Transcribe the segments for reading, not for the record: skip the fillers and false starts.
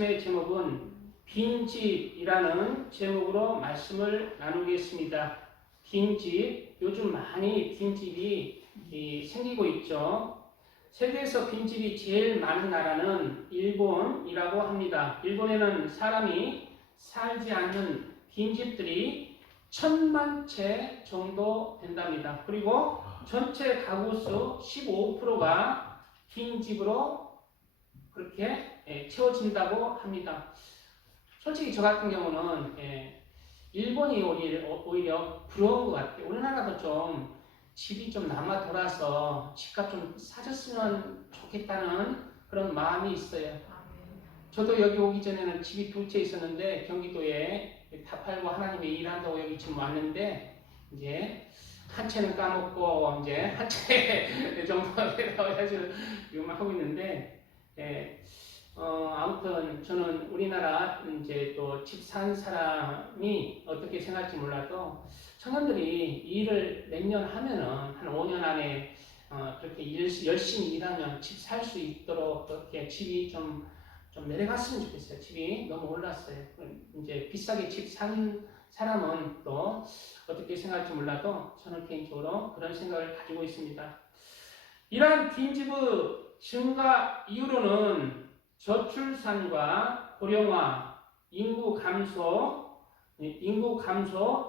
말씀의 제목은 빈집이라는 제목으로 말씀을 나누겠습니다. 빈집, 요즘 많이 빈집이 생기고 있죠. 세계에서 빈집이 제일 많은 나라는 일본이라고 합니다. 일본에는 사람이 살지 않는 빈집들이 1000만 채 정도 된답니다. 그리고 전체 가구 수 15%가 빈집으로 그렇게 채워진다고 합니다. 솔직히 저 같은 경우는 일본이 오히려 부러운 것 같아요. 우리나라도 좀 집이 좀 남아 돌아서 집값 좀 싸졌으면 좋겠다는 그런 마음이 있어요. 저도 여기 오기 전에는 집이 두 채 있었는데 경기도에 다 팔고 하나님의 일한다고 여기 지금 왔는데 이제 한 채는 까먹고 이제 한 채 정도 해서 지금 하고 있는데 아무튼 저는 우리나라 이제 또 집 산 사람이 어떻게 생각할지 몰라도 청년들이 일을 몇 년 하면은 한 5년 안에 그렇게 열심히 일하면 집 살 수 있도록 그렇게 집이 좀 내려갔으면 좋겠어요. 집이 너무 올랐어요. 이제 비싸게 집 산 사람은 또 어떻게 생각할지 몰라도 저는 개인적으로 그런 생각을 가지고 있습니다. 이러한 빈집의 증가 이유로는 저출산과 고령화, 인구 감소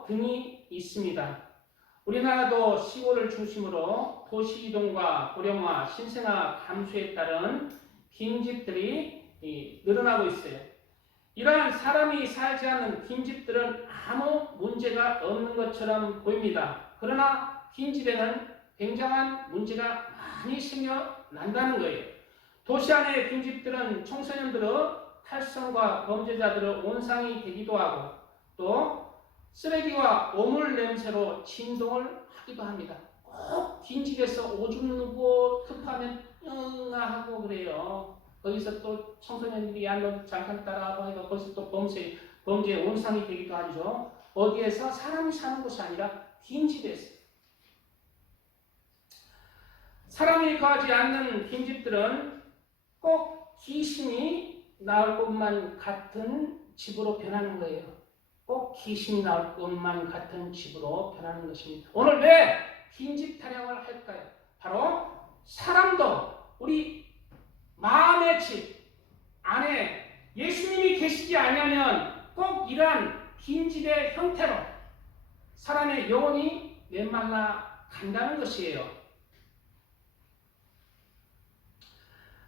등이 있습니다. 우리나라도 시골을 중심으로 도시 이동과 고령화, 신생아 감소에 따른 빈집들이 늘어나고 있어요. 이러한 사람이 살지 않는 빈집들은 아무 문제가 없는 것처럼 보입니다. 그러나 빈집에는 굉장한 문제가 많이 생겨난다는 거예요. 도시 안의 빈집들은 청소년들의 탈선과 범죄자들의 온상이 되기도 하고 또 쓰레기와 오물 냄새로 진동을 하기도 합니다. 꼭 빈집에서 오줌 누고 급하면 하고 그래요. 거기서 또 청소년들이 안로 잠깐 따라와서 하니까 거기서 또 범죄의 온상이 되기도 하죠. 어디에서 사람이 사는 곳이 아니라 빈집에서. 사람이 거하지 않는 빈집들은 꼭 귀신이 나올 것만 같은 집으로 변하는 거예요. 꼭 귀신이 나올 것만 같은 집으로 변하는 것입니다. 오늘 왜 빈집 타령을 할까요? 바로 사람도 우리 마음의 집 안에 예수님이 계시지 않으면 꼭 이러한 빈집의 형태로 사람의 영혼이 메말라 간다는 것이에요.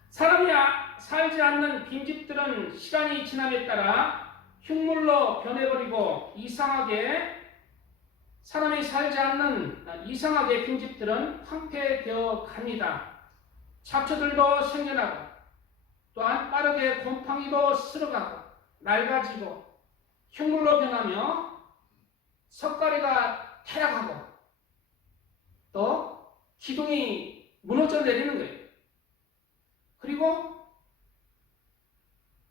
사람이 살지 않는 빈집들은 시간이 지남에 따라 흉물로 변해버리고 사람이 살지 않는 이상하게 빈집들은 황폐되어 갑니다. 잡초들도 생겨나고 또한 빠르게 곰팡이도 쓸어가고 낡아지고 흉물로 변하며 석가래가 타락하고 또 기둥이 무너져 내리는 거예요. 그리고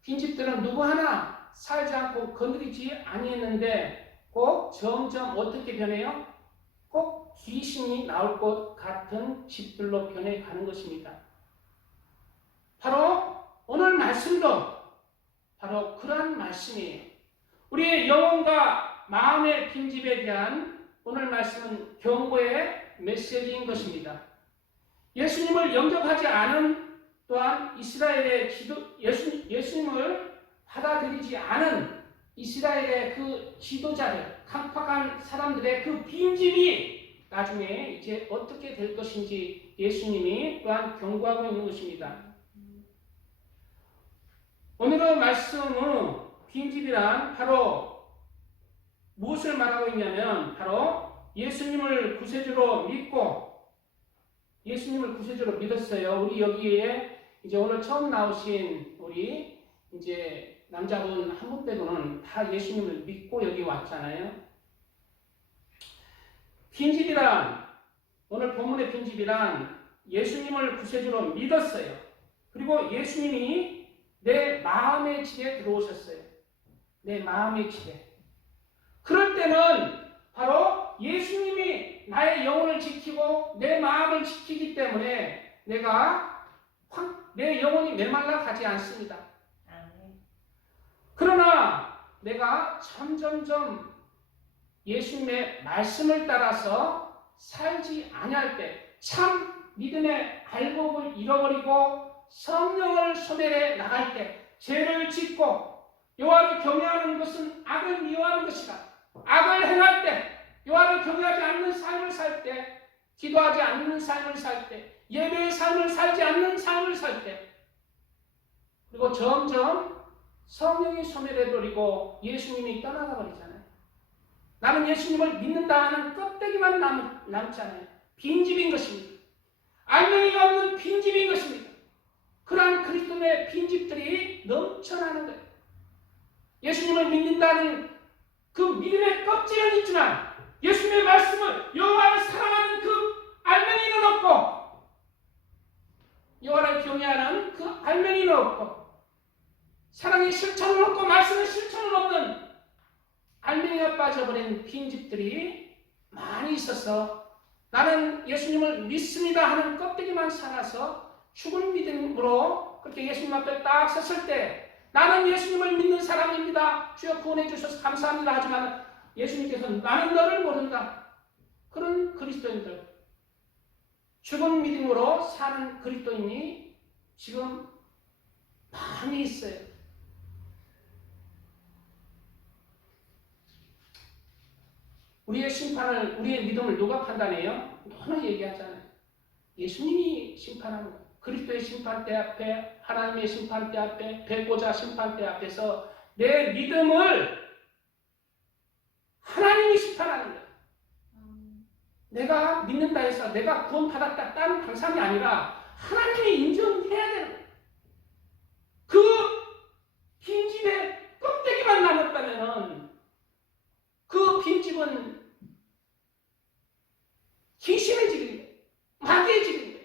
빈집들은 누구 하나 살지 않고 건드리지 아니했는데 꼭 점점 어떻게 변해요? 꼭 귀신이 나올 것 같은 집들로 변해가는 것입니다. 바로 오늘 말씀도 바로 그러한 말씀이에요. 우리의 영혼과 마음의 빈집에 대한 오늘 말씀은 경고의 메시지인 것입니다. 예수님을 영접하지 않은 또한 이스라엘의 예수님을 받아들이지 않은 이스라엘의 그 지도자들, 강팍한 사람들의 그 빈집이 나중에 이제 어떻게 될 것인지 예수님이 또한 경고하고 있는 것입니다. 오늘의 말씀은 빈집이란 바로 무엇을 말하고 있냐면 바로 예수님을 구세주로 믿었어요. 우리 여기에 이제 오늘 처음 나오신 우리 이제 남자분 한 분 빼고는 다 예수님을 믿고 여기 왔잖아요. 빈집이란 오늘 본문의 빈집이란 예수님을 구세주로 믿었어요. 그리고 예수님이 내 마음의 집에 들어오셨어요. 내 마음의 집에. 그럴 때는 바로 예수님이 나의 영혼을 지키고 내 마음을 지키기 때문에 내 영혼이 메말라 가지 않습니다. 내가 점점점 예수님의 말씀을 따라서 살지 아니할 때 참 믿음의 알곡을 잃어버리고 성령을 소멸해 나갈 때 죄를 짓고 여호와를 경외하는 것은 악을 미워하는 것이다. 악을 행할 때 여호와를 경외하지 않는 삶을 살 때 기도하지 않는 삶을 살 때 예배의 삶을 살지 않는 삶을 살 때 그리고 점점 성령이 소멸해버리고 예수님이 떠나가 버리잖아요. 나는 예수님을 믿는다 하는 껍데기만 남잖아요. 빈집인 것입니다. 알맹이가 없는 빈집인 것입니다. 그러한 그리스도의 빈집들이 넘쳐나는 거예요. 예수님을 믿는다는 그 믿음의 껍질은 있지만 예수님의 말씀을 여호와를 사랑하는 그 알맹이는 없고 여호와를 경외하는 그 알맹이는 없고 사랑의 실천은 없고 말씀의 실천은 없는 알맹이가 빠져버린 빈집들이 많이 있어서 나는 예수님을 믿습니다 하는 껍데기만 살아서 죽은 믿음으로 그렇게 예수님 앞에 딱 섰을 때 나는 예수님을 믿는 사람입니다. 주여 구원해 주셔서 감사합니다. 하지만 예수님께서 나는 너를 모른다. 그런 그리스도인들 죽은 믿음으로 사는 그리스도인이 지금 많이 있어요. 우리의 심판을, 우리의 믿음을 누가 판단해요? 너무 얘기하잖아요. 예수님이 심판하는 거예요. 그리스도의 심판대 앞에, 하나님의 심판대 앞에, 배고자 심판대 앞에서 내 믿음을 하나님이 심판하는 거예요. 내가 믿는다 해서 내가 구원받았다 다는 당상이 아니라 하나님이 인정해야 되는 거예요. 그 빈집에 껍데기만 남았다면 그 빈집은 귀신의 집입니다. 마귀의 집입니다.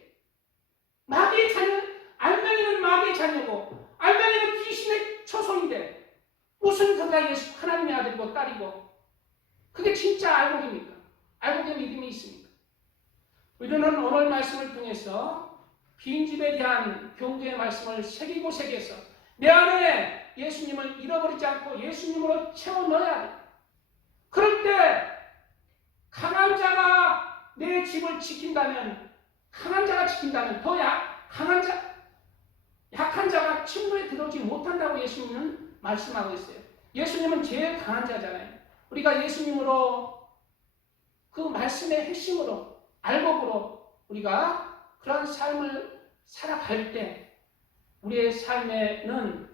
마귀의 자녀, 알맹이는 마귀의 자녀고 알맹이는 귀신의 초손인데 무슨 그가 하나님의 아들이고 딸이고 그게 진짜 알곡입니까? 알곡의 믿음이 있습니까? 우리는 오늘 말씀을 통해서 빈집에 대한 경고의 말씀을 새기고 내 안에 예수님을 잃어버리지 않고 예수님으로 채워 넣어야 돼. 그럴 때 강한 자가 내 집을 지킨다면 강한 자가 지킨다면 더 약한 자가 침노에 들어오지 못한다고 예수님은 말씀하고 있어요. 예수님은 제일 강한 자잖아요. 우리가 예수님으로 그 말씀의 핵심으로 알곡으로 우리가 그런 삶을 살아갈 때 우리의 삶에는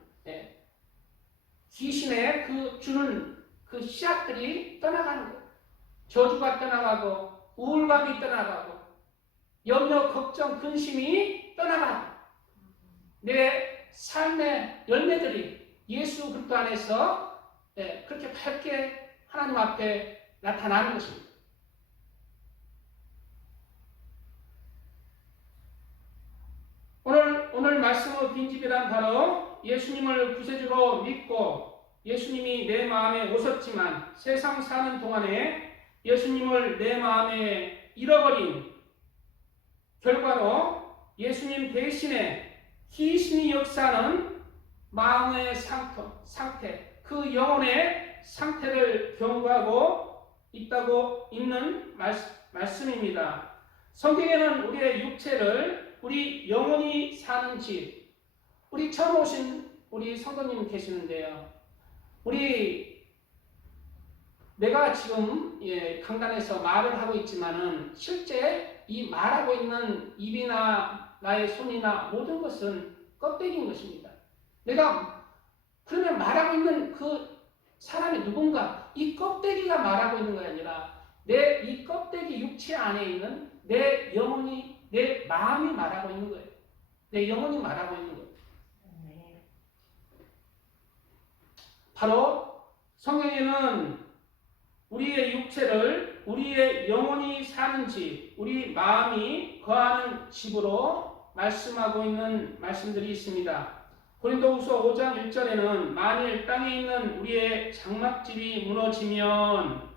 귀신의 그 주는 그 씨앗들이 떠나가는 거예요. 저주가 떠나가고 우울감이 떠나가고 염려, 걱정, 근심이 떠나가고 내 삶의 열매들이 예수 그리스도 안에서 그렇게 밝게 하나님 앞에 나타나는 것입니다. 오늘 말씀의 빈집이란 바로 예수님을 구세주로 믿고 예수님이 내 마음에 오셨지만 세상 사는 동안에 예수님을 내 마음에 잃어버린 결과로 예수님 대신에 귀신이 역사하는 마음의 상태, 그 영혼의 상태를 경고하고 있다고 있는 말씀입니다. 성경에는 우리의 육체를 우리 영혼이 사는 집, 우리 처음 오신 우리 성도님 계시는데요. 내가 지금 강단에서 말을 하고 있지만은 실제 이 말하고 있는 입이나 나의 손이나 모든 것은 껍데기인 것입니다. 내가 그러면 말하고 있는 그 사람이 누군가 이 껍데기가 말하고 있는 것이 아니라 내 이 껍데기 육체 안에 있는 내 영혼이 내 마음이 말하고 있는 거예요. 내 영혼이 말하고 있는 거예요. 바로 성경에는 우리의 육체를 우리의 영혼이 사는 집, 우리 마음이 거하는 집으로 말씀하고 있는 말씀들이 있습니다. 고린도후서 5장 1절에는 만일 땅에 있는 우리의 장막집이 무너지면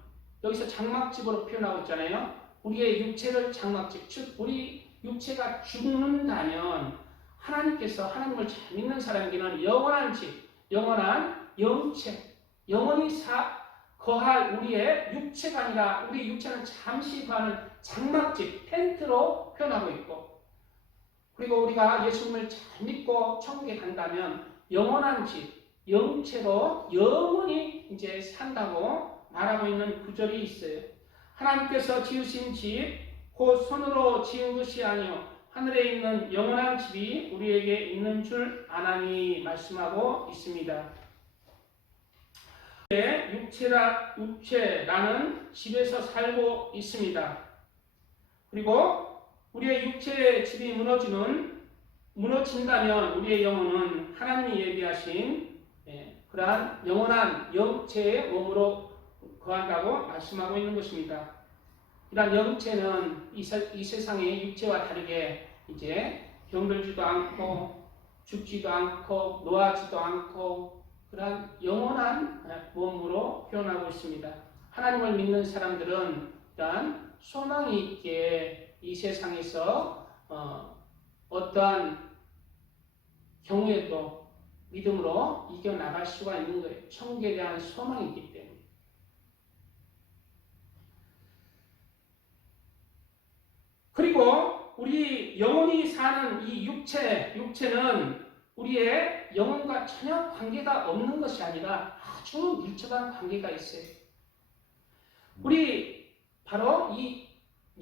여기서 장막집으로 표현하고 있잖아요. 우리의 육체를 장막집, 즉 우리 육체가 죽는다면 하나님께서 하나님을 잘 믿는 사람에게는 영원한 집, 영원한 영체, 영원히 거할 우리의 육체가 아니라 우리 육체는 잠시 거하는 장막집, 텐트로 표현하고 있고, 그리고 우리가 예수님을 잘 믿고 천국에 간다면 영원한 집, 영체로 영원히 이제 산다고 말하고 있는 구절이 있어요. 하나님께서 지으신 집, 곧 손으로 지은 것이 아니요 하늘에 있는 영원한 집이 우리에게 있는 줄 아나니 말씀하고 있습니다. 육체라는 집에서 살고 있습니다. 그리고 우리의 육체의 집이 무너진다면 우리의 영혼은 하나님이 예비하신 그러한 영원한 영체의 몸으로 거한다고 말씀하고 있는 것입니다. 이러한 영체는 이 세상의 육체와 다르게 이제 병들지도 않고 죽지도 않고 노하지도 않고 그러한 영원한 몸으로 표현하고 있습니다. 하나님을 믿는 사람들은 일단 소망이 있게 이 세상에서 어떠한 경우에도 믿음으로 이겨나갈 수가 있는 거예요. 천국에 대한 소망이 있기 때문에. 그리고 우리 영혼이 사는 이 육체는 우리의 영혼과 전혀 관계가 없는 것이 아니라 아주 밀접한 관계가 있어요. 우리 바로 이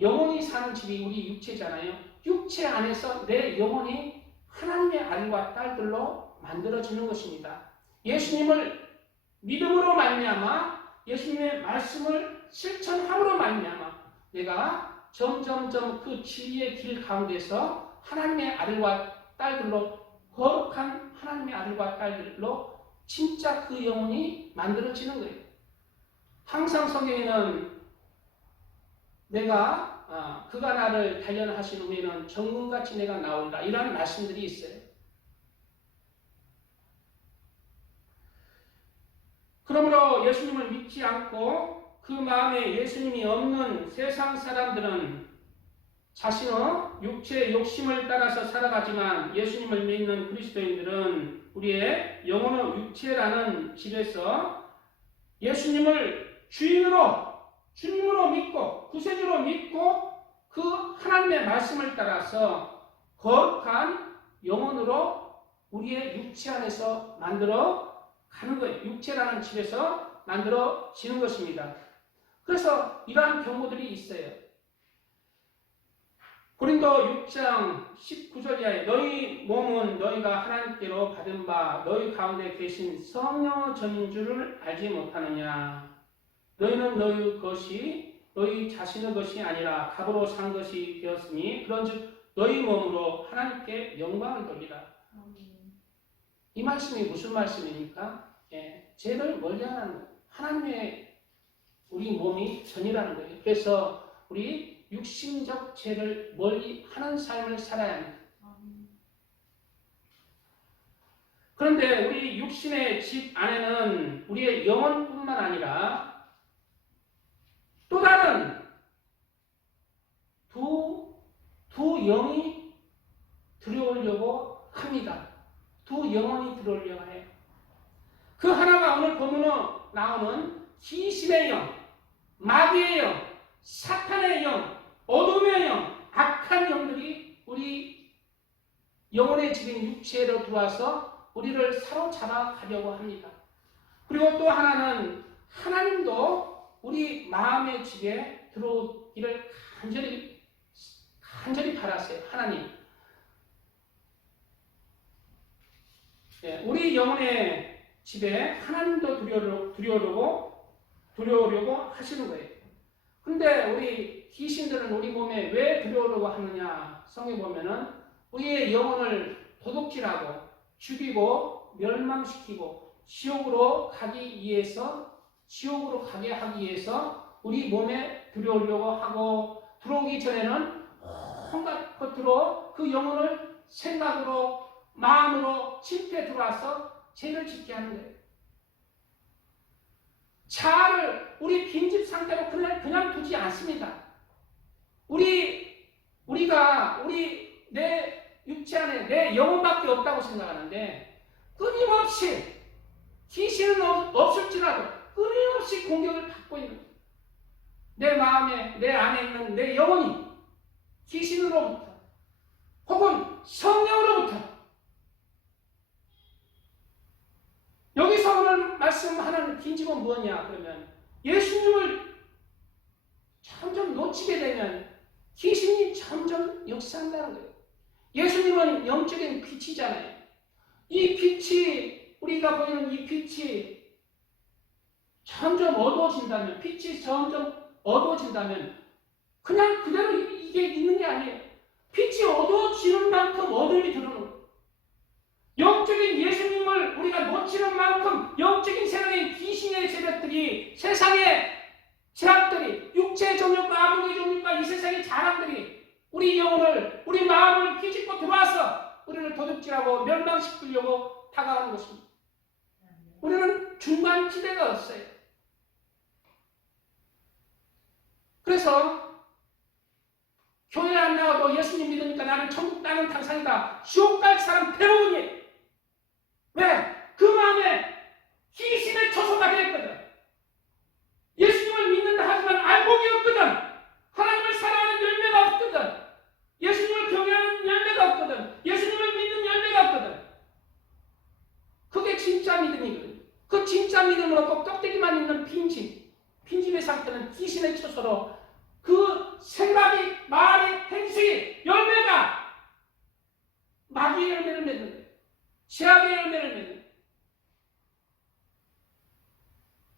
영혼이 사는 집이 우리 육체잖아요. 육체 안에서 내 영혼이 하나님의 아들과 딸들로 만들어지는 것입니다. 예수님을 믿음으로 말미암아 예수님의 말씀을 실천함으로 말미암아 내가 점점점 그 진리의 길 가운데서 하나님의 아들과 딸들로 거룩한 하나님의 아들과 딸들로 진짜 그 영혼이 만들어지는 거예요. 항상 성경에는 내가 그가 나를 단련하신 후에는 정금같이 내가 나온다 이런 말씀들이 있어요. 그러므로 예수님을 믿지 않고 그 마음에 예수님이 없는 세상 사람들은 자신의 육체의 욕심을 따라서 살아가지만 예수님을 믿는 그리스도인들은 우리의 영혼의 육체라는 집에서 예수님을 주님으로 믿고 구세주로 믿고 그 하나님의 말씀을 따라서 거룩한 영혼으로 우리의 육체 안에서 만들어 가는 거예요. 육체라는 집에서 만들어지는 것입니다. 그래서 이러한 경우들이 있어요. 고린도 6장 19절 이하에 너희 몸은 너희가 하나님께로 받은 바 너희 가운데 계신 성령의 전주를 알지 못하느냐. 너희는 너희 것이 너희 자신의 것이 아니라 값으로 산 것이 되었으니 그런즉 너희 몸으로 하나님께 영광을 돌리라. 이 말씀이 무슨 말씀입니까? 죄를 멀리하는 하나님의 우리 몸이 전이라는 거예요. 그래서 우리 육신적 죄를 멀리하는 삶을 살아야 합니다. 그런데 우리 육신의 집 안에는 우리의 영혼뿐만 아니라 또 다른 두 영이 들어오려고 합니다. 두 영혼이 들어오려고 해요. 그 하나가 오늘 본문으로 나오는 귀신의 영, 마귀의 영, 사탄의 영, 어둠의 영, 악한 영들이 우리 영혼의 집인 육체로 들어와서 우리를 사로잡아 가려고 합니다. 그리고 또 하나는 하나님도 우리 마음의 집에 들어오기를 간절히 바라세요. 하나님. 우리 영혼의 집에 하나님도 들어오려고 하시는 거예요. 근데 우리 귀신들은 우리 몸에 왜 들어오려고 하느냐? 성에 보면은 우리의 영혼을 도둑질하고 죽이고 멸망시키고 지옥으로 가게 하기 위해서 우리 몸에 들어오려고 하고 들어오기 전에는 온갖 것으로 그 영혼을 생각으로 마음으로 침투해 들어와서 죄를 짓게 하는 거예요. 자아를 우리 빈집 상태로 그냥 두지 않습니다. 우리가 내 육체 안에 내 영혼밖에 없다고 생각하는데 끊임없이 귀신은 없을지라도 끊임없이 공격을 받고 있는 거예요. 내 마음에, 내 안에 있는 내 영혼이 귀신으로부터 혹은 성령으로부터. 여기서 오늘 말씀하는 빈집은 뭐냐 그러면 예수님을 점점 놓치게 되면 귀신이 점점 역사한다는 거예요. 예수님은 영적인 빛이잖아요. 이 빛이, 우리가 보이는 이 빛이 점점 어두워진다면, 빛이 점점 어두워진다면 그냥 그대로 이게 있는 게 아니에요. 빛이 어두워지는 만큼 어둠이 들어오는 거예요. 영적인 예수님을 우리가 놓치는 만큼 영적인 세상의 귀신의 세력들이, 세상의 제약들이, 육체의 정욕과 아무의 정욕과 이 세상의 자랑들이 우리 영혼을, 우리 마음을 비집고 들어와서 우리를 도둑질하고 멸망시키려고 다가가는 것입니다. 우리는 중간지대가 없어요. 그래서 교회 안 나와도 예수님 믿으니까 나는 천국 땅은 당상이다. 지옥 갈 사람 대부분이. 왜? 그 마음에 귀신의 처소가 되었거든. 예수님을 믿는다 하지만 알곡이 없거든. 하나님을 사랑하는 열매가 없거든. 예수님을 경외하는 열매가 없거든. 예수님을 믿는 열매가 없거든. 그게 진짜 믿음이거든. 그 진짜 믿음으로 꼭 껍데기만 있는 빈집. 빈집의 상태는 귀신의 처소로 그 생각이, 말이, 행실이, 열매가 마귀의 열매를 맺는 거예요. 죄악의 열매를 맺는 거예요.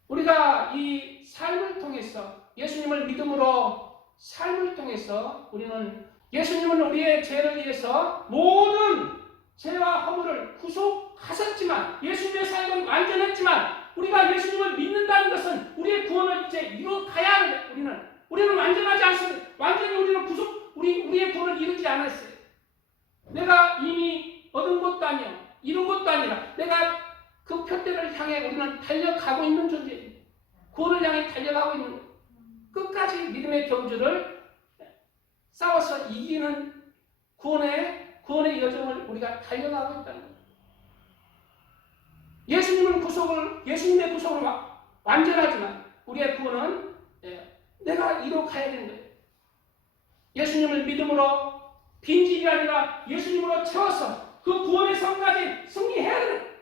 우리가 이 삶을 통해서, 예수님을 믿음으로 삶을 통해서 우리는, 예수님은 우리의 죄를 위해서 모든 죄와 허물을 구속하셨지만, 예수님의 사역은 완전했지만, 우리가 예수님을 믿는다는 것은 우리의 구원을 이제 이루어가야 하는데, 우리는 완전하지 않습니다. 완전히 우리는 우리의 구원을 이루지 않았어요. 내가 이미 얻은 것도 아니요, 이룬 것도 아니라 내가 그 표대를 향해 우리는 달려가고 있는 존재입니다. 구원을 향해 달려가고 있는 거예요. 끝까지 믿음의 경주를 싸워서 이기는 구원의 여정을 우리가 달려가고 있다는 거예요. 예수님의 구속을 완전하지만 우리의 구원은 내가 이뤄가야 되는 거예요. 예수님을 믿음으로 빈집이 아니라 예수님으로 채워서 그 구원의 성까지 승리해야 되는 거예요.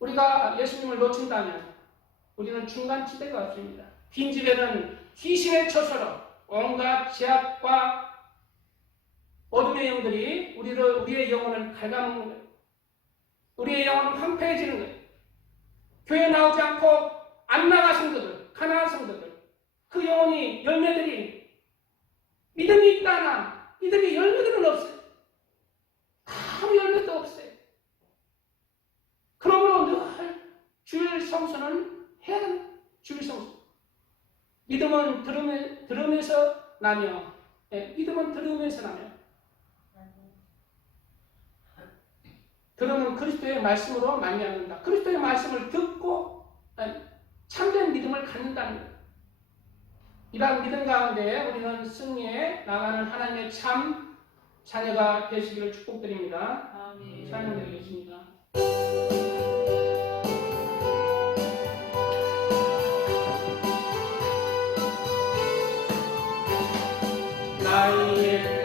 우리가 예수님을 놓친다면 우리는 중간지대가 없습니다. 빈집에는 귀신의 처소로 온갖 제약과 어둠의 영들이 우리의 영혼을 갉아먹는 거예요. 우리의 영혼은 황폐해지는 거예요. 교회 나오지 않고 안 나가 성도들, 가난한 성도들, 그 영혼이, 열매들이, 믿음이 있다나 믿음의 열매들은 없어요. 아무 열매도 없어요. 그러므로 늘 주일 성수는 해야 합니다. 주일 성수. 믿음은 들음에서 나며, 믿음은 들음에서 나며, 들음은 그리스도의 말씀으로 말미암는다. 그리스도의 말씀을 듣고 참된 믿음을 갖는다는 것. 이러한 믿음 가운데 우리는 승리해 나가는 하나님의 참 자녀가 되시기를 축복드립니다. 아멘. 찬양드리겠습니다. 나의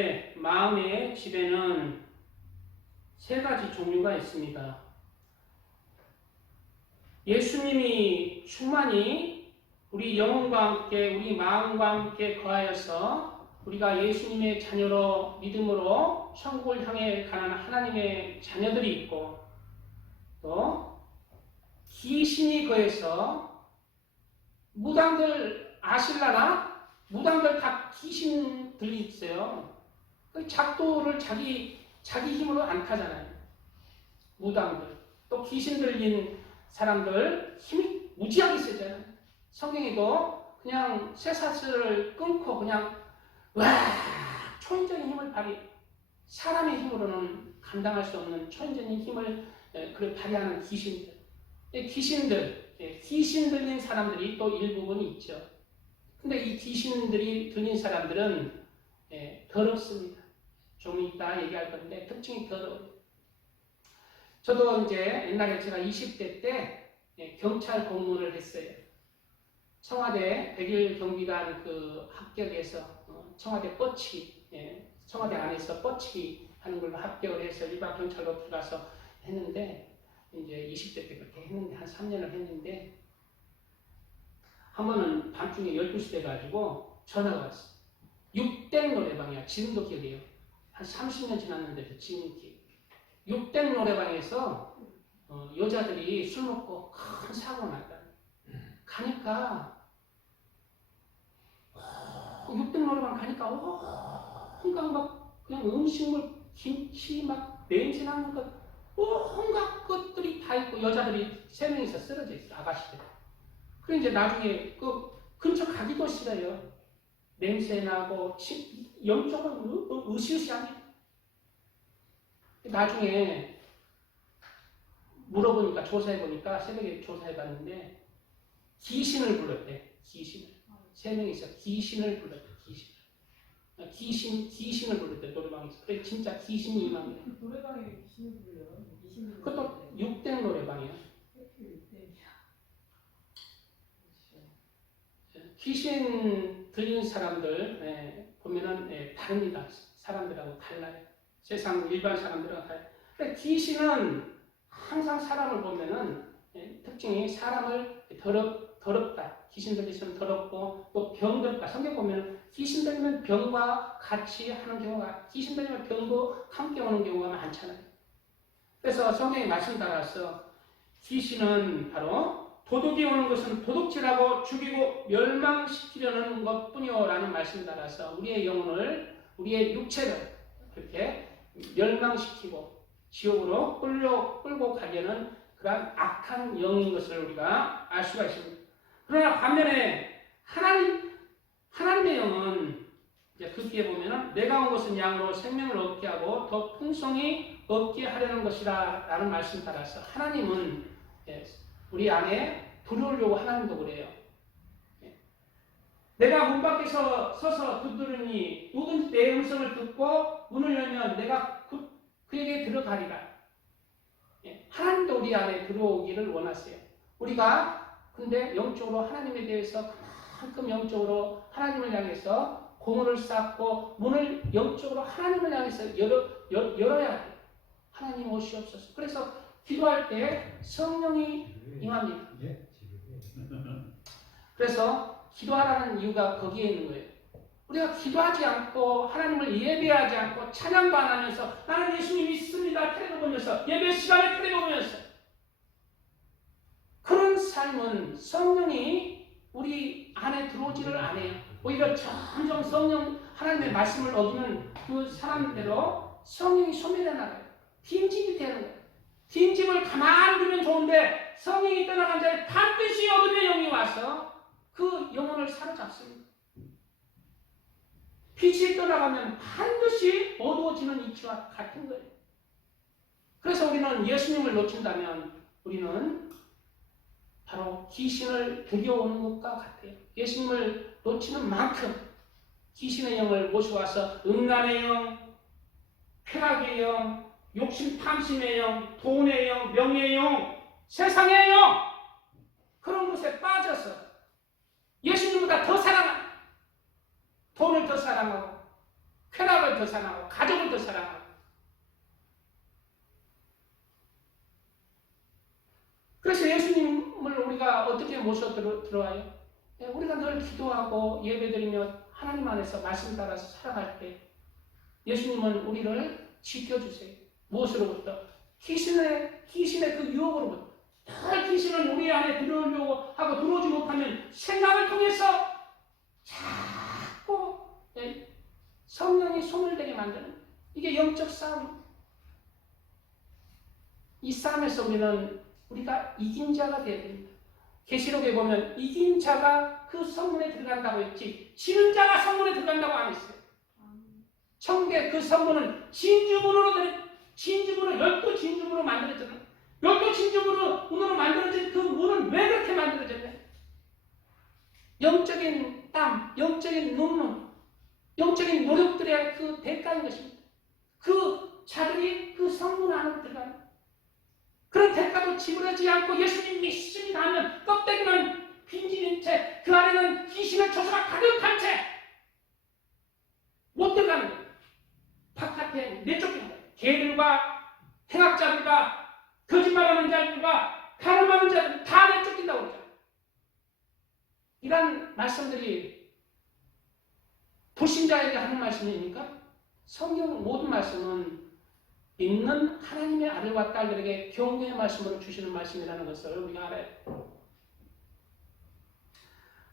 우리의 마음의 집에는 세 가지 종류가 있습니다. 예수님이 충만히 우리 영혼과 함께 우리 마음과 함께 거하여서 우리가 예수님의 자녀로 믿음으로 천국을 향해 가는 하나님의 자녀들이 있고, 또 귀신이 거해서 무당들 아실라나? 무당들 다 귀신들이 있어요. 작도를 자기 힘으로 안 타잖아요. 무당들. 또 귀신 들린 사람들 힘이 무지하게 세잖아요. 성경에도 그냥 쇠사슬을 끊고 그냥 와 초인적인 힘을 사람의 힘으로는 감당할 수 없는 초인적인 힘을 발휘하는 귀신들. 귀신 들린 사람들이 또 일부분이 있죠. 근데 이 귀신들이 들린 사람들은 더럽습니다. 좀 이따 얘기할 건데 특징이 더러워요. 저도 이제 옛날에 제가 20대 때 경찰 공무원을 했어요. 청와대 100일 경비단 그 합격에서 청와대 뻗치기, 청와대 안에서 뻗치기 하는 걸로 합격을 해서 일반 경찰로 들어가서 했는데, 이제 20대 때 그렇게 했는데 한 3년을 했는데, 한 번은 밤중에 12시 돼가지고 전화가 왔어요. 6땡 노래방이야. 지금도 기억해요. 한 30년 지났는데도 지금 기억해요. 6땡 노래방에서 여자들이 술 먹고 큰 사고가 났다. 가니까 6등 노래방 가니까 온갖 막 그냥 음식물, 김치 막 냄새 나는 것 온갖 것들이 다 있고 여자들이 3명이서 쓰러져 있어. 아가씨들. 그래 이제 나중에 그 근처 가기도 싫어요. 냄새 나고 영적으로 으시으시하네. 나중에 물어보니까 조사해보니까 새벽에 조사해봤는데 귀신을 불렀대. 귀신을. 3명이서 귀신을 불렀대. 귀신을 불렀대. 노래방에서. 그래 진짜 귀신이 임한 거야. 노래방에 귀신을 불러요? 그것도 6대 노래방이야. 귀신 들린 사람들 보면은 다릅니다. 사람들하고 달라요. 세상 일반 사람들하고 달라요. 근데 귀신은 항상 사람을 보면은 특징이 사람을 더럽다. 귀신 들리시면 더럽고 또 병들다. 성경 보면 귀신 들리면 병과 같이 하는 경우가, 귀신 들리면 병도 함께 오는 경우가 많잖아요. 그래서 성경의 말씀 따라서 귀신은 바로 도둑이 오는 것은 도둑질하고 죽이고 멸망시키려는 것뿐이요라는 말씀 따라서 우리의 영혼을, 우리의 육체를 그렇게 멸망시키고 지옥으로 끌고 가려는 그러한 악한 영인 것을 우리가 알 수가 있습니다. 그러나 반면에 하나님의 영은 이제 그 뒤에 보면은 내가 온 것은 양으로 생명을 얻게 하고 더 풍성히 얻게 하려는 것이라 라는 말씀 따라서 하나님은 우리 안에 들어오려고 하나님도 그래요. 내가 문 밖에서 서서 두드리니 누구든지 내 음성을 듣고 문을 열면 내가 그에게 들어가리라. 하나님도 우리 안에 들어오기를 원하세요. 우리가 근데 영적으로 하나님에 대해서 그만큼 영적으로 하나님을 향해서 공을 쌓고 문을 영적으로 하나님을 향해서 열어야 해요. 하나님 오시옵소서. 그래서 기도할 때 성령이 임합니다. 그래서 기도하라는 이유가 거기에 있는 거예요. 우리가 기도하지 않고 하나님을 예배하지 않고 찬양도 안 하면서 나는 예수님 믿습니다 텔레비 보면서 예배 시간에 텔레비 보면서 그런 삶은 성령이 우리 안에 들어오지를 않아요. 오히려 점점 성령 하나님의 말씀을 어기는 그 사람대로 성령이 소멸해 나가요. 빈집이 되는 거예요. 빈집을 가만히 두면 좋은데 성령이 떠나간 자에 반드시 어둠의 영이 와서 그 영혼을 사로잡습니다. 빛이 떠나가면 반드시 어두워지는 이치와 같은 거예요. 그래서 우리는 예수님을 놓친다면 우리는 바로 귀신을 들여오는 것과 같아요. 예수님을 놓치는 만큼 귀신의 영을 모셔와서 음란의 영, 쾌락의 영, 욕심 탐심의 영, 돈의 영, 명예의 영, 세상의 영 그런 것에 빠져서 예수님보다 더 사랑하고 돈을 더 사랑하고 쾌락을 더 사랑하고 가족을 더 사랑하고. 그래서 예수님을 우리가 어떻게 모셔 들어와요? 우리가 늘 기도하고 예배드리며 하나님 안에서 말씀 따라서 살아갈 때 예수님은 우리를 지켜주세요. 무엇으로부터? 귀신의 그 유혹으로부터. 늘 귀신은 우리 안에 들어오려고 하고 들어오지 못하면 생각을 통해서 자꾸 성령이 손을 대게 만드는, 이게 영적 싸움. 이 싸움에서 우리가 이긴 자가 되어야 됩니다. 계시록에 보면 이긴 자가 그 성문에 들어간다고 했지 지는 자가 성문에 들어간다고 안 했어요. 천국의 그 성문은 진주문으로 12 진주문으로 만들어졌나? 12 진주문으로 만들어진 그 문은 왜 그렇게 만들어졌냐? 영적인 땀, 영적인 눈물, 영적인 노력들의 그 대가인 것입니다. 그 자들이 그 성문 안으로 들어가는 그런 대가도 지불하지 않고 예수님 믿습니다 하면 껍데기는 빈집인 채 그 안에는 귀신의 초소가 가득한 채 못 들어가는 거예요. 바깥에 내쫓기는 거예요. 개들과 행악자들과 거짓말하는 자들과 가늠하는 자들 다 내쫓긴다고 그러죠. 이런 말씀들이 불신자에게 하는 말씀입니까? 성경 모든 말씀은 믿는 하나님의 아들과 딸들에게 경고의 말씀으로 주시는 말씀이라는 것을 우리가 알아야 돼요.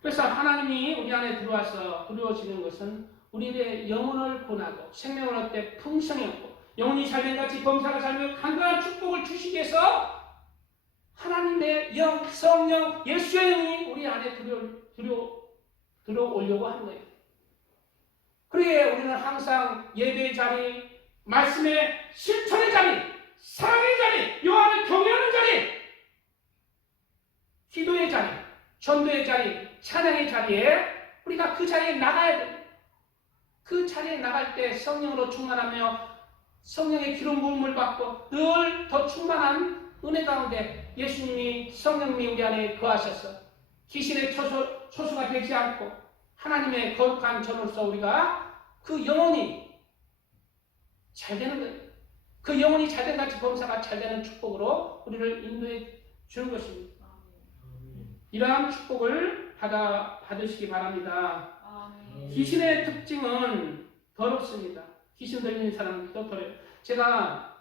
그래서 하나님이 우리 안에 들어와서 두려워지는 것은 우리의 영혼을 구원하고 생명을 얻되 풍성히 얻고 영혼이 잘된 같이 범사가 살며 강건한 축복을 주시기 위해서 하나님의 영, 성령, 예수의 영이 우리 안에 들어오려고 하는 거예요. 그래야 우리는 항상 예배의 자리, 말씀의 실천의 자리, 사랑의 자리, 요한을 경외하는 자리, 기도의 자리, 전도의 자리, 찬양의 자리에 우리가 그 자리에 나가야 돼요. 그 자리에 나갈 때 성령으로 충만하며 성령의 기름 부음을 받고 늘 더 충만한 은혜 가운데 예수님이 성령님이 우리 안에 거하셔서 귀신의 초수가 되지 않고 하나님의 거룩한 전으로서 우리가 그 영혼이 잘 되는 거예요. 그 영혼이 잘된 같이 범사가 잘 되는 축복으로 우리를 인도해 주는 것입니다. 이러한 축복을 받으시기 바랍니다. 귀신의 특징은 더럽습니다. 귀신 들리는 사람도 더러워요. 제가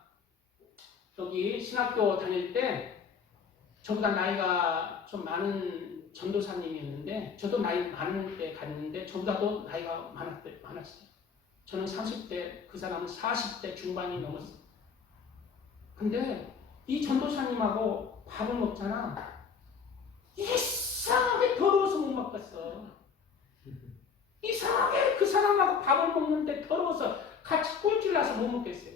여기 신학교 다닐 때 저보다 나이가 좀 많은 전도사님이었는데 저도 나이 많은 때 갔는데 저보다도 나이가 많았어요. 저는 30대, 그 사람은 40대 중반이 넘었어요. 근데 이 전도사님하고 밥을 먹잖아. 이상하게 더러워서 못 먹겠어. 이상하게 그 사람하고 밥을 먹는데 더러워서 같이 꿀질나서 못 먹겠어요.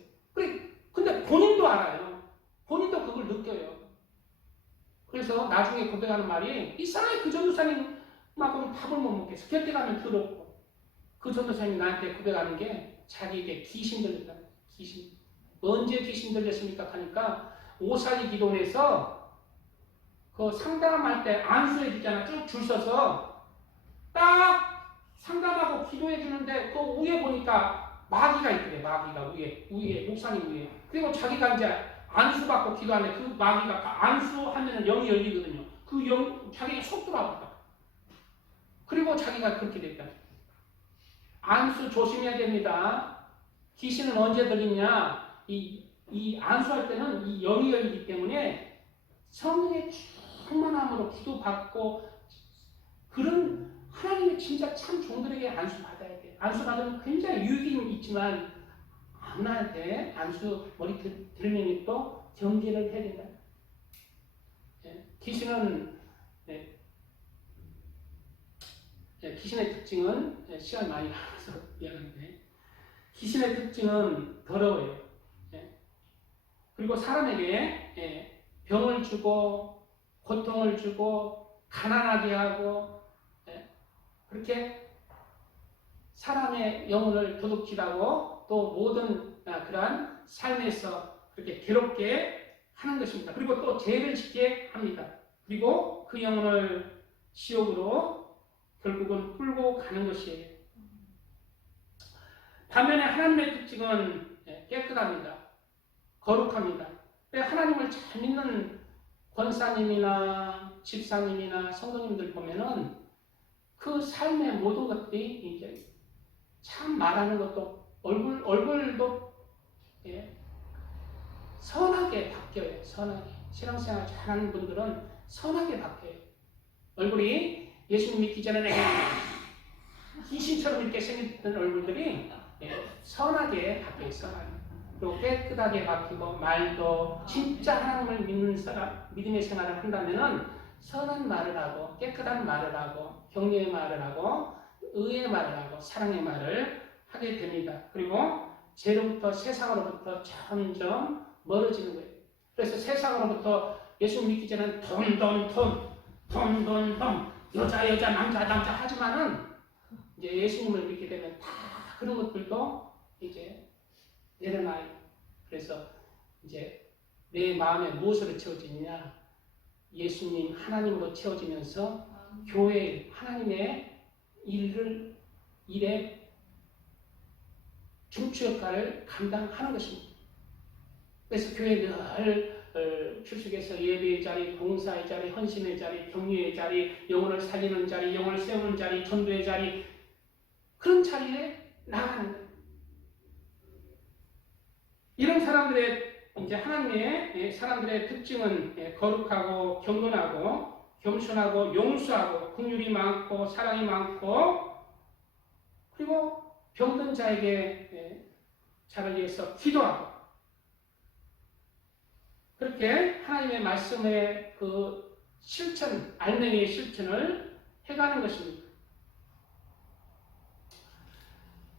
근데 본인도 알아요. 본인도 그걸 느껴요. 그래서 나중에 고백하는 말이 이상하게 그 전도사님하고는 밥을 못 먹겠어. 곁에 가면 더럽고. 그 전도사님이 나한테 고백하는 게 자기에게 귀신 들렸다. 귀신. 언제 귀신 들렸습니까? 하니까 오사리 기도원에서 그 상담할 때 안수해 주잖아. 쭉 줄 서서 딱 상담하고 기도해 주는데 그 위에 보니까 마귀가 있더래. 마귀가 위에 목사님 위에. 그리고 자기가 이제 안수받고 기도하는데 그 마귀가 안수하면 영이 열리거든요. 그 자기가 속 들어와버려. 그리고 자기가 그렇게 됐다. 안수 조심해야 됩니다. 귀신은 언제 들리냐? 이 안수할 때는 이 영이 열리기 때문에 성령의 충만함으로 기도받고 그런 하나님의 진짜 참 종들에게 안수 받아야 돼. 안수 받으면 굉장히 유익이 있지만 아무나한테 안수 머리 들으면 또 경계를 해야 된다. 귀신은 귀신의 특징은 시간 많이 나와서 미안한데 귀신의 특징은 더러워요. 그리고 사람에게 병을 주고 고통을 주고 가난하게 하고 그렇게 사람의 영혼을 도둑질하고 또 모든 그러한 삶에서 그렇게 괴롭게 하는 것입니다. 그리고 또 죄를 짓게 합니다. 그리고 그 영혼을 지옥으로 결국은 끌고 가는 것이에요. 반면에 하나님의 특징은 깨끗합니다. 거룩합니다. 하나님을 잘 믿는 권사님이나 집사님이나 성도님들 보면은 그 삶의 모든 것들이 이제 참 말하는 것도 얼굴도 선하게 바뀌어요. 선하게. 신앙생활 잘하는 분들은 선하게 바뀌어요. 얼굴이 예수님 믿기 전에 귀신처럼 이렇게 생겼던 얼굴들이 선하게 바뀌어요. 선하게. 그리고 깨끗하게 바뀌고 말도 진짜 하나님을 믿는 사람, 믿음의 생활을 한다면은 선한 말을 하고 깨끗한 말을 하고 격려의 말을 하고 의의 말을 하고 사랑의 말을 하게 됩니다. 그리고 죄로부터 세상으로부터 점점 멀어지는 거예요. 그래서 세상으로부터 예수 믿기 전에는 돈, 여자, 남자 하지만은 이제 예수님을 믿게 되면 다 그런 것들도 이제 내려놔요. 그래서 이제 내 마음에 무엇으로 채워지느냐? 예수님, 하나님으로 채워지면서 교회 하나님의 일에 중추 역할을 감당하는 것입니다. 그래서 교회 늘 출석해서 예배의 자리, 봉사의 자리, 헌신의 자리, 격려의 자리, 영혼을 살리는 자리, 영혼을 세우는 자리, 전도의 자리, 그런 자리에 나가는 거예요. 이런 사람들의 이제 하나님의 사람들의 특징은 거룩하고 경건하고 겸손하고 용서하고 긍휼이 많고 사랑이 많고 그리고 병든 자에게 자를 위해서 기도하고 그렇게 하나님의 말씀의 그 실천, 알맹이의 실천을 해가는 것입니다.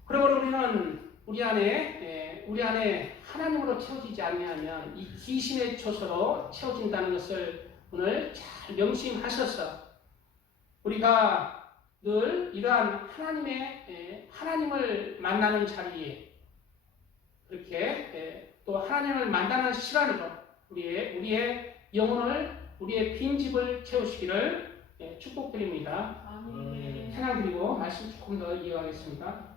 그러므로 우리는 우리 안에 하나님으로 채워지지 않으면 이 귀신의 초소로 채워진다는 것을 오늘 잘 명심하셔서 우리가 늘 이러한 하나님을 만나는 자리에 그렇게 또 하나님을 만나는 시간으로 우리의 영혼을 우리의 빈집을 채우시기를 축복드립니다. 아멘. 찬양드리고 말씀 조금 더 이어가겠습니다.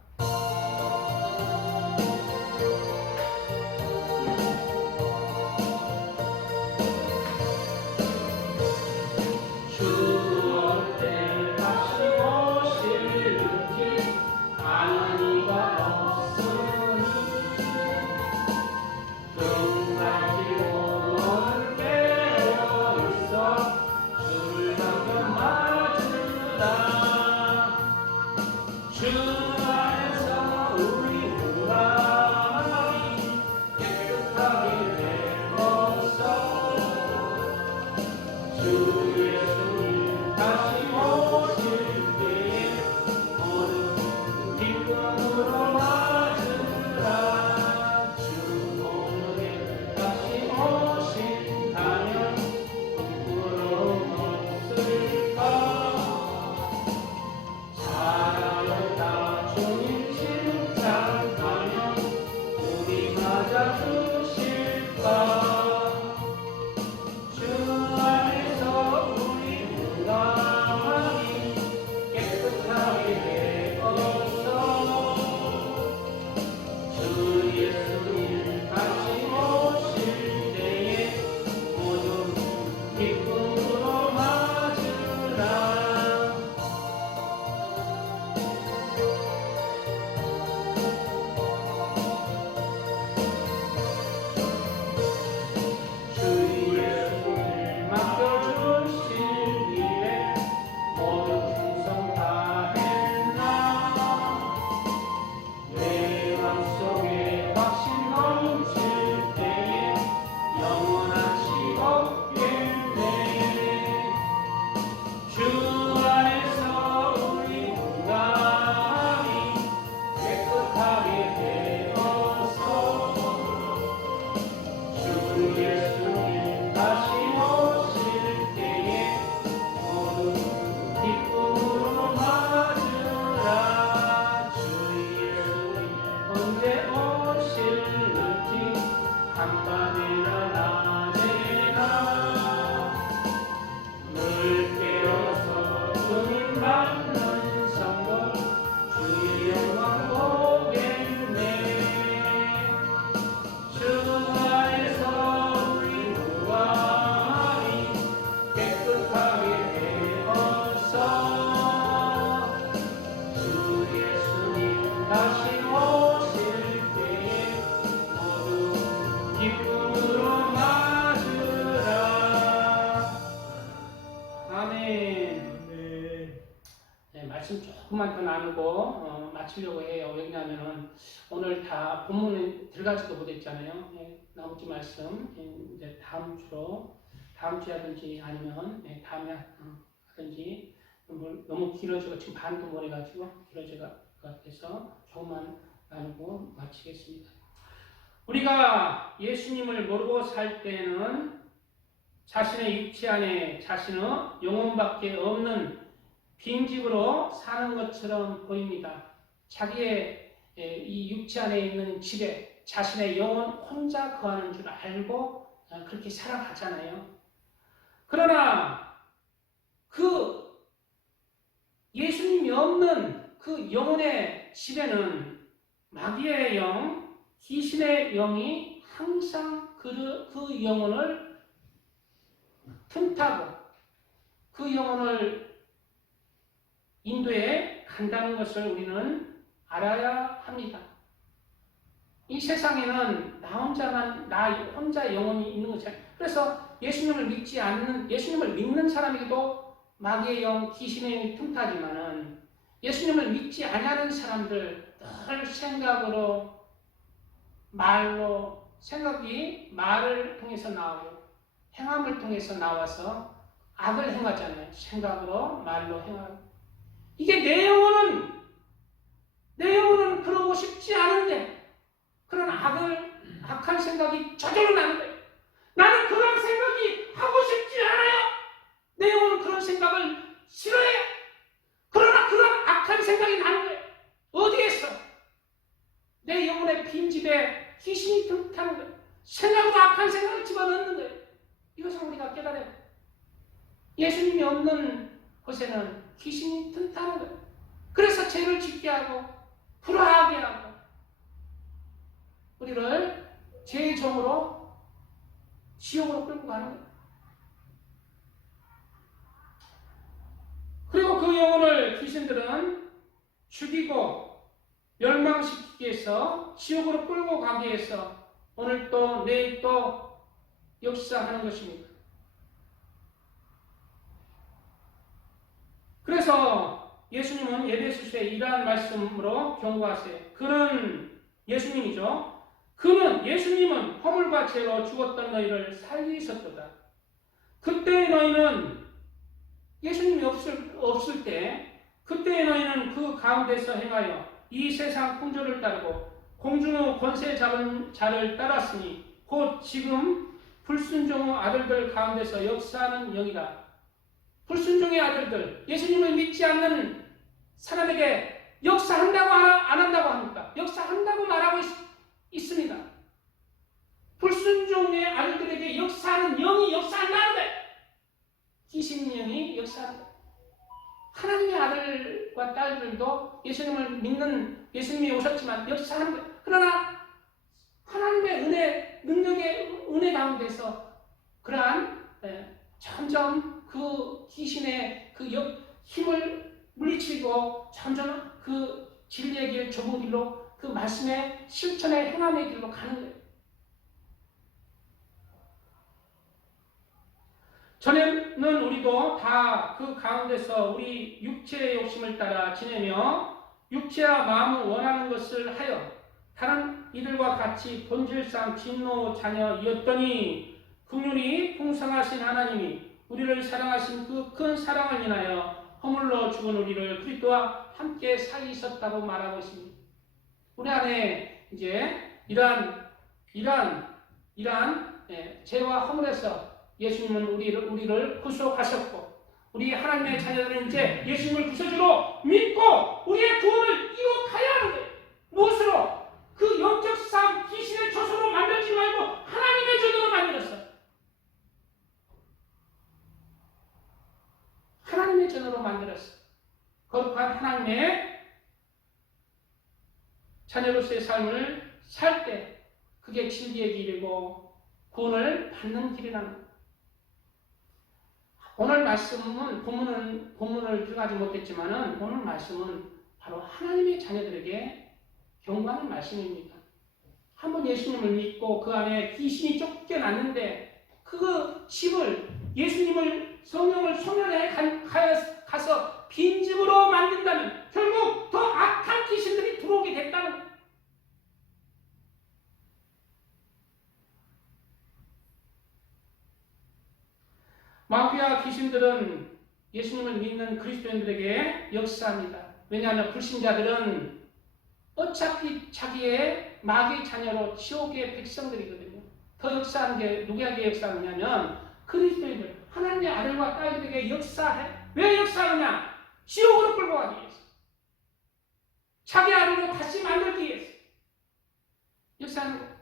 조금만 더 나누고 마치려고 해요. 왜냐하면은 오늘 다 본문에 들어가지도 못했잖아요. 나머지 말씀 이제 다음 주에 하든지 아니면 다음에 하든지 너무 길어지고 지금 반도 못 해가지고 길어질 것 같아서 조금만 나누고 마치겠습니다. 우리가 예수님을 모르고 살 때는 자신의 육체 안에 자신의 영혼밖에 없는 빈집으로 사는 것처럼 보입니다. 자기의 이 육체 안에 있는 집에 자신의 영혼 혼자 거하는 줄 알고 그렇게 살아가잖아요. 그러나 그 예수님이 없는 그 영혼의 집에는 마귀의 영, 귀신의 영이 항상 그 영혼을 틈타고 그 영혼을 인도해 간다는 것을 우리는 알아야 합니다. 이 세상에는 나 혼자 영혼이 있는 것이 아니에요. 그래서 예수님을 믿는 사람에게도 마귀의 영, 귀신의 영이 틈타지만은 예수님을 믿지 아니하는 사람들 늘 생각으로 말로 생각이 말을 통해서 나오고 행함을 통해서 나와서 악을 행하잖아요. 생각으로 말로 행하고 이게 내 영혼은 그러고 싶지 않은데 그런 악한 생각이 저절로 나는 거예요. 나는 그런 생각이 하고 싶지 않아요. 내 영혼은 그런 생각을 싫어해요. 그러나 그런 악한 생각이 나는 거예요. 어디에서? 내 영혼의 빈집에 귀신이 틈타는 거예요. 생각으로 악한 생각을 집어넣는 거예요. 이것을 우리가 깨달아야 돼요. 예수님이 없는 곳에는 귀신이 틈타는 거예요. 그래서 죄를 짓게 하고 불화하게 하고 우리를 죄의 종으로 지옥으로 끌고 가는 거예요. 그리고 그 영혼을 귀신들은 죽이고 멸망시키기 위해서 지옥으로 끌고 가기 위해서 오늘 또 내일 또 역사하는 것입니다. 그래서 예수님은 에베소서에 이러한 말씀으로 경고하세요. 그는 예수님이죠. 예수님은 허물과 죄로 죽었던 너희를 살리셨도다. 그때 너희는 예수님이 없을 때 그때 너희는 그 가운데서 행하여 이 세상 풍조를 따르고 공중의 권세 잡은 자를 따랐으니 곧 지금 불순종의 아들들 가운데서 역사하는 영이다. 불순종의 아들들, 예수님을 믿지 않는 사람에게 역사한다고 안 한다고 합니까? 역사한다고 말하고 있습니다. 불순종의 아들들에게 역사하는 영이 역사한다는 거예요. 귀신 영이 역사하는 거예요. 하나님의 아들과 딸들도 예수님을 믿는 예수님이 오셨지만 역사하는 거예요. 그러나 하나님의 은혜, 능력의 은혜 가운데서 그러한 점점 그 귀신의 그 힘을 물리치고 점점 그 진리의 길, 좁은 길로 그 말씀의 실천의 행함의 길로 가는 거예요. 전에는 우리도 다 그 가운데서 우리 육체의 욕심을 따라 지내며 육체와 마음을 원하는 것을 하여 다른 이들과 같이 본질상 진노 자녀이었더니 긍휼히 풍성하신 하나님이 우리를 사랑하신 그 큰 사랑을 인하여 허물로 죽은 우리를 그리스도와 함께 살리셨다고 말하고 있습니다. 우리 안에 이제 이러한 죄와 허물에서 예수님은 우리를 구속하셨고 우리 하나님의 자녀들은 이제 예수님을 구세주로 믿고 우리의 구원을 이룩하여야 하는 거예요. 무엇으로? 그 영적 삶, 귀신의 조소로 만들지 말고 하나님의 존으로 만들었어요. 하나님의 존으로 만들었어요. 거룩한 하나님의 자녀로서의 삶을 살 때 그게 진리의 길이고 구원을 받는 길이라는 거예요. 오늘 말씀은 본문을 들어가지 못했지만은 오늘 말씀은 바로 하나님의 자녀들에게 경고하는 말씀입니다. 한번 예수님을 믿고 그 안에 귀신이 쫓겨났는데 그 집을 예수님을 성령을 소멸해 가서 빈집으로 만든다면 결국 더 악한 귀신들이 들어오게 됐다는 거예요. 마귀와 귀신들은 예수님을 믿는 그리스도인들에게 역사합니다. 왜냐하면 불신자들은 어차피 자기의 마귀의 자녀로 지옥의 백성들이거든요. 더 역사하는 게 누구에게 역사하느냐면 그리스도인들, 하나님의 아들과 딸들에게 역사해. 왜 역사하느냐? 지옥으로 끌고 가기 위해서. 자기 아들로 다시 만들기 위해서 역사하는 거예요.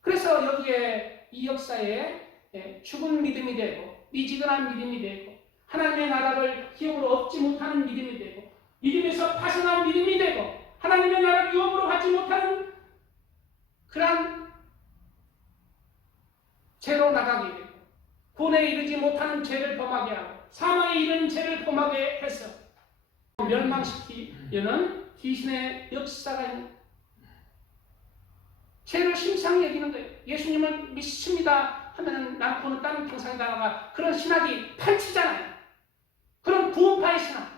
그래서 여기에 이 역사에 죽은 믿음이 되고 미지근한 믿음이 되고 하나님의 나라를 기업으로 얻지 못하는 믿음이 되고 믿음에서 파선한 믿음이 되고 하나님의 나라를 유업으로 받지 못하는 그런 죄로 나가게 되고 구원에 이르지 못하는 죄를 범하게 하고 사망에 이르는 죄를 범하게 해서 멸망시키려는 귀신의 역사가 있는 거예요. 죄를 심상히 여기는 거예요. 예수님을 믿습니다 하면 난 구원은 다른 평상에 나가 그런 신학이 판치잖아요. 그런 구원파의 신학,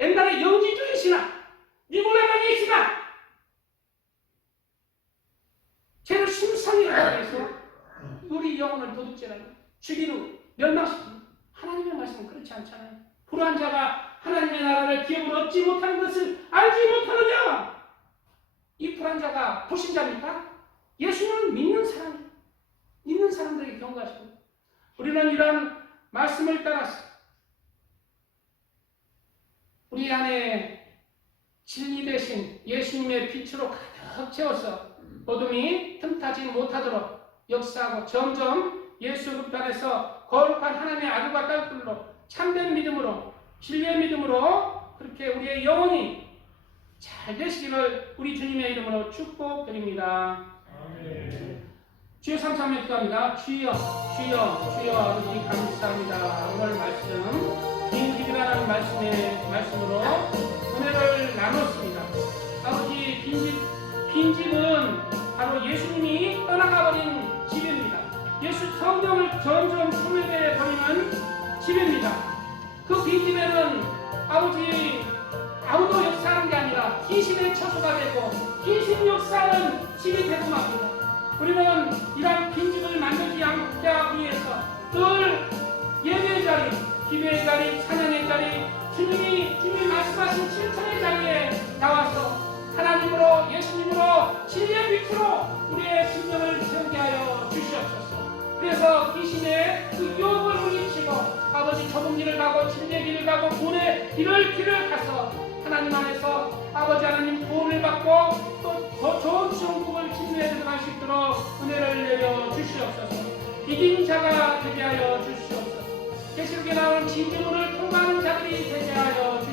옛날에 영지주의 신학, 니골라당의 신학, 죄를 심상히 여기서 우리 영혼을 도둑질하는 죽이는 멸망시키는 하나님의 말씀은 그렇지 않잖아요. 불의한 자가 하나님의 나라를 기업으로 얻지 못하는 것을 알지 못하느냐? 이 불의한 자가 불신자입니까? 예수님을 믿는 사람들에게 경고하시고 우리는 이런 말씀을 따라서 우리 안에 진리 대신 예수님의 빛으로 가득 채워서 어둠이 틈타지 못하도록 역사하고 점점 예수 그리스도 안에서 거룩한 하나님의 아들과 딸들로 참된 믿음으로 진리의 믿음으로 그렇게 우리의 영혼이 잘 되시기를 우리 주님의 이름으로 축복드립니다. 아멘. 주여 삼삼에 기도합니다. 주여 주여 주여 아버지 감사합니다. 오늘 말씀 빈집이라는 말씀으로 은혜를 나눴습니다. 아버지 빈집은 바로 예수님이 떠나가버린 집입니다. 예수 성령을 점점 소멸해 버리는 집입니다. 그 빈집에는 아버지 아무도 역사하는 게 아니라 귀신의 처소가 되고 귀신 역사는 집이 되고 맙니다. 우리는 이런 빈집을 만들지 않게 하기 위해서 늘 예배의 자리, 기도의 자리, 찬양의 자리, 주님이 말씀하신 칭찬의 자리에 나와서 하나님으로 예수님으로 진리의 빛으로 우리의 심령을 채우게 하여 주시옵소서. 그래서 귀신의 그 유혹을 물리치고 아버지 좁은 길을 가고 진리의 길을 가고 구원의 길을 가서 하나님 안에서 아버지 하나님 구원을 받고 또 더 좋은 천국을 진리에 들어갈 수 있도록 은혜를 내려 주시옵소서. 이긴 자가 되게 하여 주시옵소서. 계시록에 나오는 진주문을 통과하는 자들이 되게 하여